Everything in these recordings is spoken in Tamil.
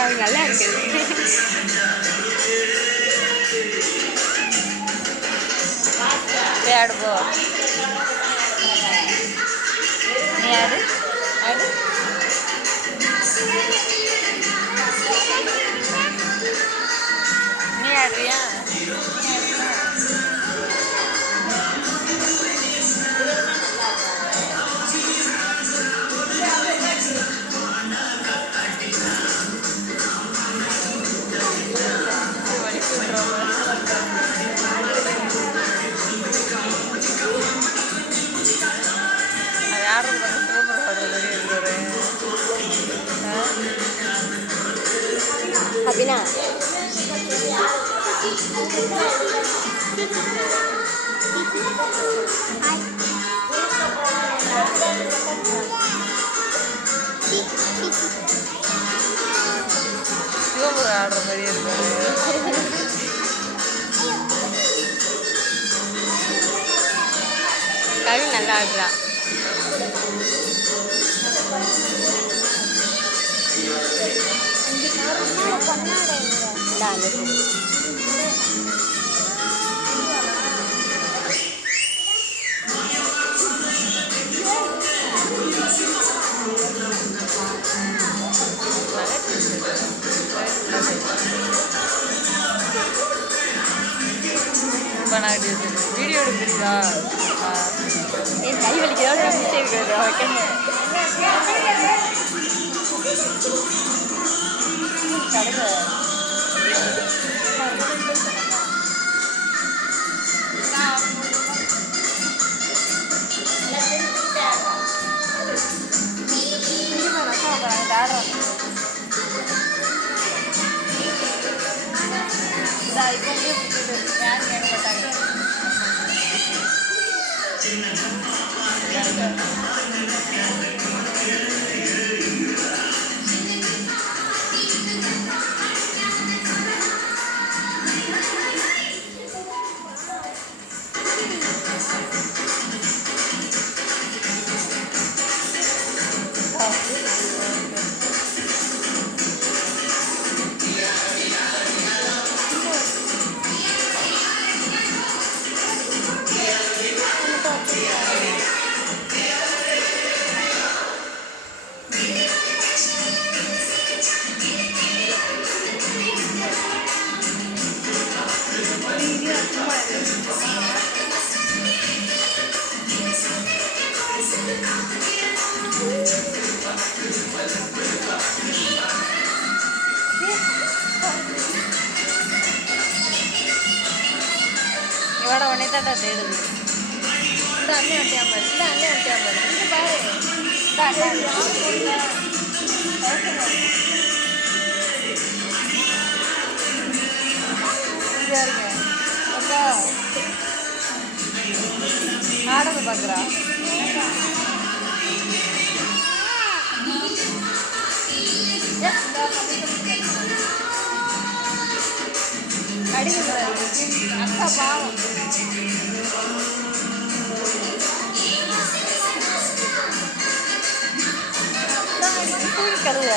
அது நல்லா இருக்குது. ஆடு போ, நீ ஆடு ஆடு. நீ ஆடுறியா? Habina. Siapa ஆடுற மாதிரி இருக்காரு? கவி நல்லா ஆடுறா. வீடியோ எடுக்கிறீங்களா? என் கை வலிக்கிறதோட மிச்சம் இருக்கிறது வைக்கணும். கடைங்க இவட உடனே தாட்டா தேடுது. இந்த அண்ணே வண்டியாமல், இந்த அண்ணே வண்டியாமல், இந்த பாரு இந்த அண்ணே நாடக பார்க்குறா. அடிக்கிறாரு அக்கா பாவம். கருவ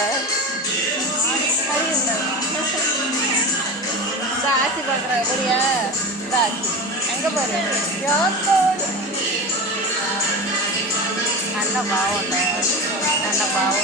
ஆட்சி பார்க்குற எப்படியா ஆட்சி எங்கே பாரு அண்ணா பாவம் இல்லை அண்ணா பாவம்.